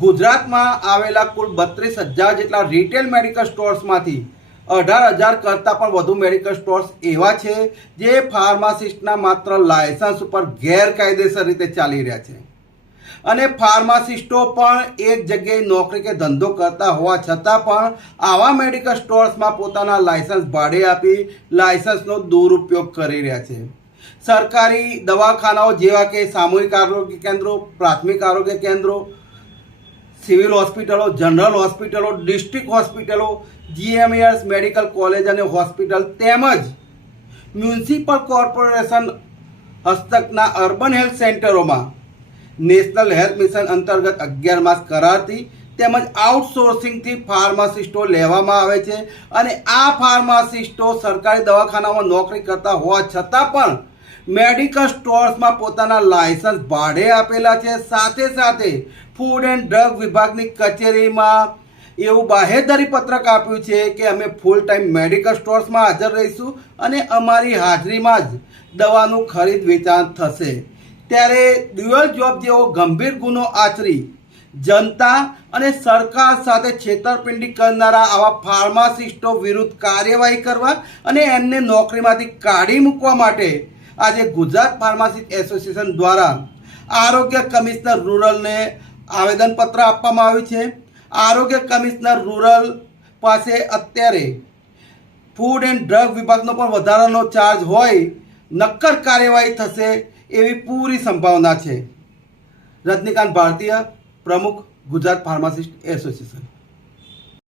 ગુજરાતમાં આવેલા કુલ બત્રીસ હજાર જેટલા રિટેલ મેડિકલ સ્ટોર્સમાંથી અઢાર હજાર કરતાં પણ વધુ મેડિકલ સ્ટોર્સ એવા છે જે ફાર્માસિસ્ટના માત્ર લાયસન્સ ઉપર ગેરકાયદેસર રીતે ચાલી રહ્યા છે. અને ફાર્માસિસ્ટો પણ એક જગ્યાએ નોકરી કે ધંધો કરતા હોવા છતાં પણ આવા મેડિકલ સ્ટોર્સમાં પોતાના લાયસન્સ ભાડે આપી લાયસન્સનો દુરુપયોગ કરી રહ્યા છે. સરકારી દવાખાનાઓ જેવા કે સામૂહિક આરોગ્ય કેન્દ્રો, પ્રાથમિક આરોગ્ય કેન્દ્રો સિવિલ હોસ્પિટલો, જનરલ હોસ્પિટલો, ડિસ્ટ્રિક્ટ હોસ્પિટલો, જીએમએસ, મેડિકલ કોલેજ અને હોસ્પિટલ તેમજ મ્યુનિસિપલ કોર્પોરેશન હસ્તકના અર્બન હેલ્થ સેન્ટરોમાં નેશનલ હેલ્થ મિશન અંતર્ગત અગિયાર માસ કરારથી તેમજ આઉટસોર્સિંગથી ફાર્માસિસ્ટો લેવામાં આવે છે અને આ ફાર્માસિસ્ટો સરકારી દવાખાનામાં નોકરી કરતા હોવા છતાં પણ મેડિકલ સ્ટોર્સમાં પોતાના લાયસન્સ ભાડે આપેલા છે. સાથે સાથે ફૂડ એન્ડ ડ્રગ વિભાગની કચેરીમાં એવું બાહેધરી પત્રક આપ્યું છે કે અમે ફૂલ ટાઈમ મેડિકલ સ્ટોર્સમાં હાજર રહીશું અને અમારી હાજરીમાં જ દવાનું ખરીદ વેચાણ થશે. ત્યારે ડ્યુઅલ જોબ જેવો ગંભીર ગુનો આચરી જનતા અને સરકાર સાથે છેતરપિંડી કરનારા આવા ફાર્માસિસ્ટો વિરુદ્ધ કાર્યવાહી કરવા અને એમને નોકરીમાંથી કાઢી મૂકવા માટે આજે ગુજરાત ફાર્માસિસ્ટ એસોસિએશન દ્વારા આરોગ્ય કમિશનર રૂરલને આવેદનપત્ર આપવામાં આવ્યું છે. આરોગ્ય કમિશનર રૂરલ પાસે અત્યારે ફૂડ એન્ડ ડ્રગ વિભાગનો પણ વધારાનો ચાર્જ હોય, નક્કર કાર્યવાહી થશે એવી પૂરી સંભાવના છે. રજનીકાંત ભારતીય પ્રમુખ ગુજરાત ફાર્માસિસ્ટ એસોસિએશન.